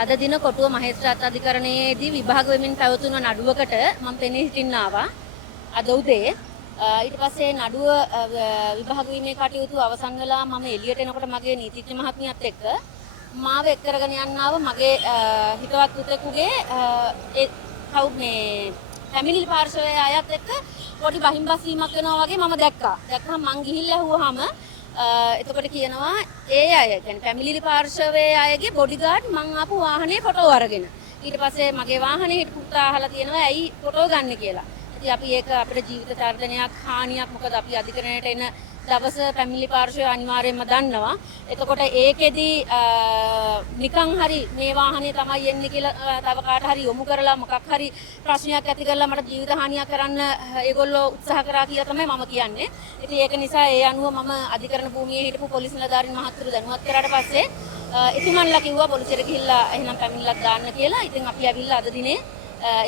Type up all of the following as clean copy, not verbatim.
අද දින කොටුව මහේස්ත්‍රාත් අධිකරණයේදී විභාග වෙමින් පැවතුන නඩුවකට මම පෙනී සිටින්න ආවා අද උදේ. ඊට පස්සේ නඩුව විභාග වීමේ කටයුතු අවසන් වෙලා මම එළියට එනකොට මගේ නීතිඥ මහත්මියත් එක්ක මාව එක් කරගෙන යන්නව මගේ හිතවත් පුතෙකුගේ මේ ෆැමිලි පාර්ශවයේ අයත් එක්ක පොඩි බහිම්බස් වීමක් වෙනවා වගේ මම දැක්කා. දැක්කම මං ගිහිල්ලා ඇහුවාම එතකොට කියනවා ඒ අය කියන්නේ ෆැමිලි පාර්ශවයේ අයගේ බොඩිගාඩ් මං ආපු වාහනේ ෆොටෝ අරගෙන. ඊට පස්සේ මගේ වාහනේ හිටපු පුතා අහලා තියෙනවා ඇයි ෆොටෝ ගන්න කියලා. ඉතින් අපි ඒක අපේ ජීවිත තර්ජනයක් හානියක් මොකද අපි අධිකරණයට එන දවස ෆැමිලි පාර්ශවය අනිවාර්යයෙන්ම දන්නවා. එතකොට ඒකෙදි නිකන් හරි මේ වාහනේ තමයි එන්නේ කියලා තව කාට හරි යොමු කරලා මොකක් හරි ප්‍රශ්නයක් ඇති කරලා මට ජීවිත හානියක් කරන්න ඒගොල්ලෝ උත්සාහ කරා කියලා තමයි මම කියන්නේ. ඉතින් ඒක නිසා ඒ අනුව මම අධිකරණ භූමියේ හිටපු පොලිස් නිලධාරීන් මහත්තුරු දැනුවත් කරාට පස්සේ ඉතිමන්ලා කිව්වා පොලිසියට ගිහිල්ලා එහෙනම් පැමිණිල්ලක් දාන්න කියලා. ඉතින් අපි ඇවිල්ලා අද දිනේ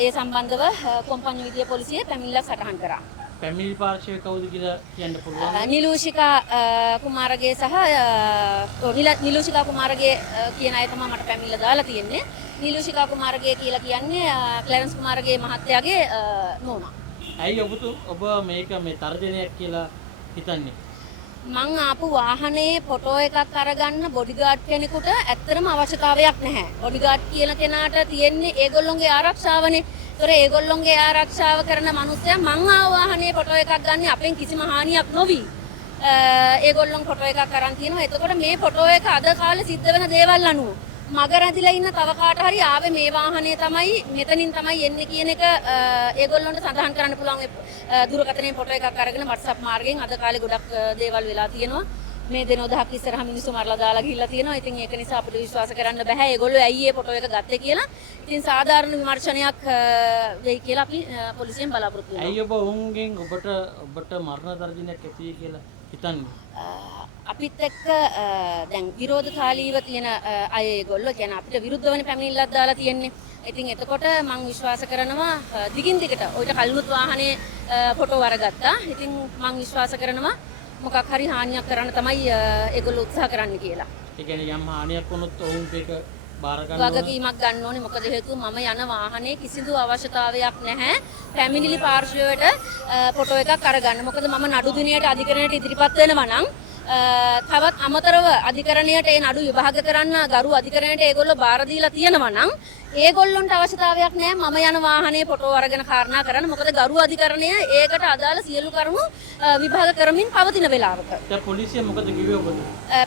ඒ සම්බන්ධව කොම්පඤ්ඤු විදියේ පොලිසිය පැමිණිල්ලක් සටහන් කරා. පැමිණිලි පාර්ශවය කවුද කියලා කියන්න පුළුවන්? නිලූෂිකා කුමාරගේ සහ නිලූෂිකා කුමාරගේ කියන අය තමයි මට පැමිණිල්ල දාලා තියෙන්නේ. නිලූෂිකා කුමාරගේ කියලා කියන්නේ ක්ලැරන්ස් කුමාරගේ මහත්තයාගේ නෝනා. ඇයි ඔබ මේක මේ තර්ජනයක් කියලා හිතන්නේ? මං ආපු වාහනේ ෆොටෝ එකක් අරගන්න බොඩිගාඩ් කෙනෙකුට ඇත්තටම අවශ්‍යතාවයක් නැහැ. බොඩිගාඩ් කියන කෙනාට තියෙන්නේ ඒගොල්ලොන්ගේ ආරක්ෂාවනේ. ඒතර ඒගොල්ලොන්ගේ ආරක්ෂාව කරන මිනිස්සයා මං ආව වාහනේ ෆොටෝ එකක් ගන්න අපෙන් කිසිම හානියක් නොවි. ඒගොල්ලොන් ෆොටෝ එකක් අරන් තියෙනවා. එතකොට මේ ෆොටෝ එක අද කාලේ සිද්ධ වෙන දේවල් අනුව මග රැඳිලා ඉන්න තව කාට හරි ආවේ මේ වාහනේ තමයි මෙතනින් තමයි එන්නේ කියන එක ඒගොල්ලන්ට සඳහන් කරන්න පුළුවන්. දුරකථනයේ ෆොටෝ එකක් අරගෙන WhatsApp මාර්ගයෙන් අද කාලේ ගොඩක් දේවල් වෙලා තියෙනවා. මේ දෙනෝදහක් ඉස්සරහා මිනිස්සු මරලා දාලා ගිහිල්ලා තියෙනවා. ඉතින් ඒක නිසා අපිට විශ්වාස කරන්න බෑ ඒගොල්ලෝ ඇයි මේ ෆොටෝ එක ගත්තේ කියලා. ඉතින් සාධාරණ විමර්ශනයක් වෙයි කියලා අපි පොලිසියෙන් බලාපොරොත්තු වෙනවා. ඇයි ඔබ වුන්ගෙන් ඔබට මරණ තර්ජනයක් ඇති කියලා හිතන්නේ? අපිත් එක්ක දැන් විරෝධකාරීව තියෙන අය ඒගොල්ලෝ කියන්නේ අපිට විරුද්ධවනේ පැමිණිල්ලක් දාලා තියෙන්නේ. ඉතින් එතකොට මම විශ්වාස කරනවා දිගින් දිගට ඔයිට කලිනුත් වාහනේ ෆොටෝ අරගත්තා. ඉතින් මම විශ්වාස කරනවා මොකක් හරි හානියක් කරන්න තමයි ඒගොල්ලෝ උත්සාහ කරන්න කියලා. ඒ කියන්නේ යම් හානියක් වුණොත් ඔවුන්ට ඒක බාර ගන්න ඕනේ. වගකීමක් ගන්න ඕනේ. මොකද හේතුව මම යන වාහනේ කිසිදු අවශ්‍යතාවයක් නැහැ ෆැමිලි පාර්ශවයට ෆොටෝ එකක් අරගන්න. මොකද මම නඩු දිනයට අධිකරණයට ඉදිරිපත් වෙනවා නම් තවත් අමතරව අධිකරණයට ඒ නඩු විභාග කරන්න ගරු අධිකරණයට ඒගොල්ලෝ බාර දීලා තියෙනවා නම් ඒගොල්ලොන්ට අවශ්‍යතාවයක් නැහැ මම යන වාහනේ ෆොටෝ අරගෙන කාරණා කරන්න. මොකද ගරු අධිකරණය ඒකට අදාළ සියලු කරුණු විභාග කරමින් පවතින වෙලාවක. දැන් පොලිසිය මොකද කිව්වේ ඔබට?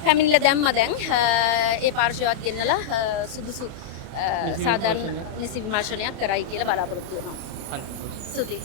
පැමිණිල්ල දැම්ම දැන් ඒ පාර්ශවයත් ගෙන්නලා සුදුසු සාධාරණ නිසි විමර්ශනයක් කරයි කියලා බලාපොරොත්තු වෙනවා. හරි. ස්තුතියි.